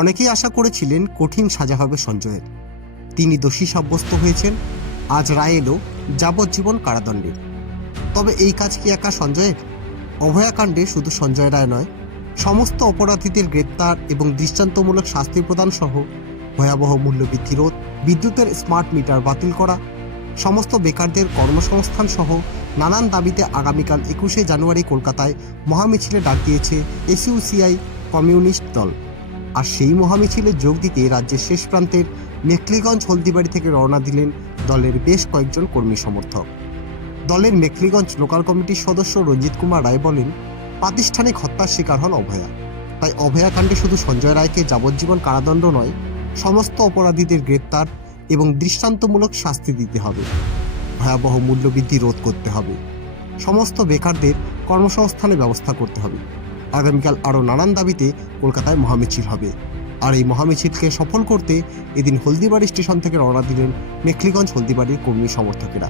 অনেকেই আশা করেছিলেন কঠিন সাজা হবে সঞ্জয়ের। তিনি দোষী সাব্যস্ত হয়েছেন। আজ রায় এলো যাবজ্জীবন কারাদণ্ডের তবে এই কাজ কি একা সঞ্জয়ের? অভয়াকাণ্ডে শুধু সঞ্জয় রায় নয়, সমস্ত অপরাধীদের গ্রেপ্তার এবং দৃষ্টান্তমূলক শাস্তি প্রদান সহ ভয়াবহ মূল্যবৃদ্ধি রোধ বিদ্যুতের স্মার্ট মিটার বাতিল করা, সমস্ত বেকারদের কর্মসংস্থান সহ নানান দাবিতে আগামীকাল একুশে জানুয়ারি কলকাতায় মহামিছিলে ডাক দিয়েছে এসইউসিআই কমিউনিস্ট দল। আর সেই মহামিছিলে যোগ দিতে রাজ্যের শেষ প্রান্তের মেখলিগঞ্জ হলদিবাড়ি থেকে রওনা দিলেন দলের বেশ কয়েকজন কর্মী সমর্থক। দলের মেখলিগঞ্জ লোকাল কমিটির সদস্য রঞ্জিত কুমার রায় বলেন, প্রাতিষ্ঠানিক হত্যার শিকার হন অভয়া। তাই অভয়াকাণ্ডে শুধু সঞ্জয় রায়কে যাবজ্জীবন কারাদণ্ড নয়, সমস্ত অপরাধীদের গ্রেপ্তার এবং দৃষ্টান্তমূলক শাস্তি দিতে হবে। ভয়াবহ মূল্যবৃদ্ধি রোধ করতে হবে। সমস্ত বেকারদের কর্মসংস্থানের ব্যবস্থা করতে হবে। আগামীকাল আরও নানান দাবিতে কলকাতায় মহামিছিল হবে। আর এই মহামিছিলকে সফল করতে এদিন হলদিবাড়ি স্টেশন থেকে রওনা দিলেন মেখলিগঞ্জ হলদিবাড়ির কর্মী সমর্থকেরা।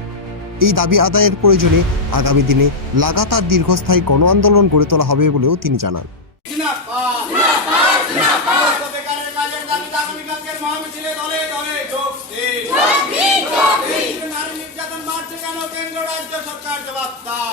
এই দাবি আদায়ের প্রয়োজনে আগামী দিনে লাগাতার দীর্ঘস্থায়ী গণ আন্দোলন গড়ে তোলা হবে বলেও তিনি জানান। কেন কেন্দ্র রাজ্য সরকার জবাব দাও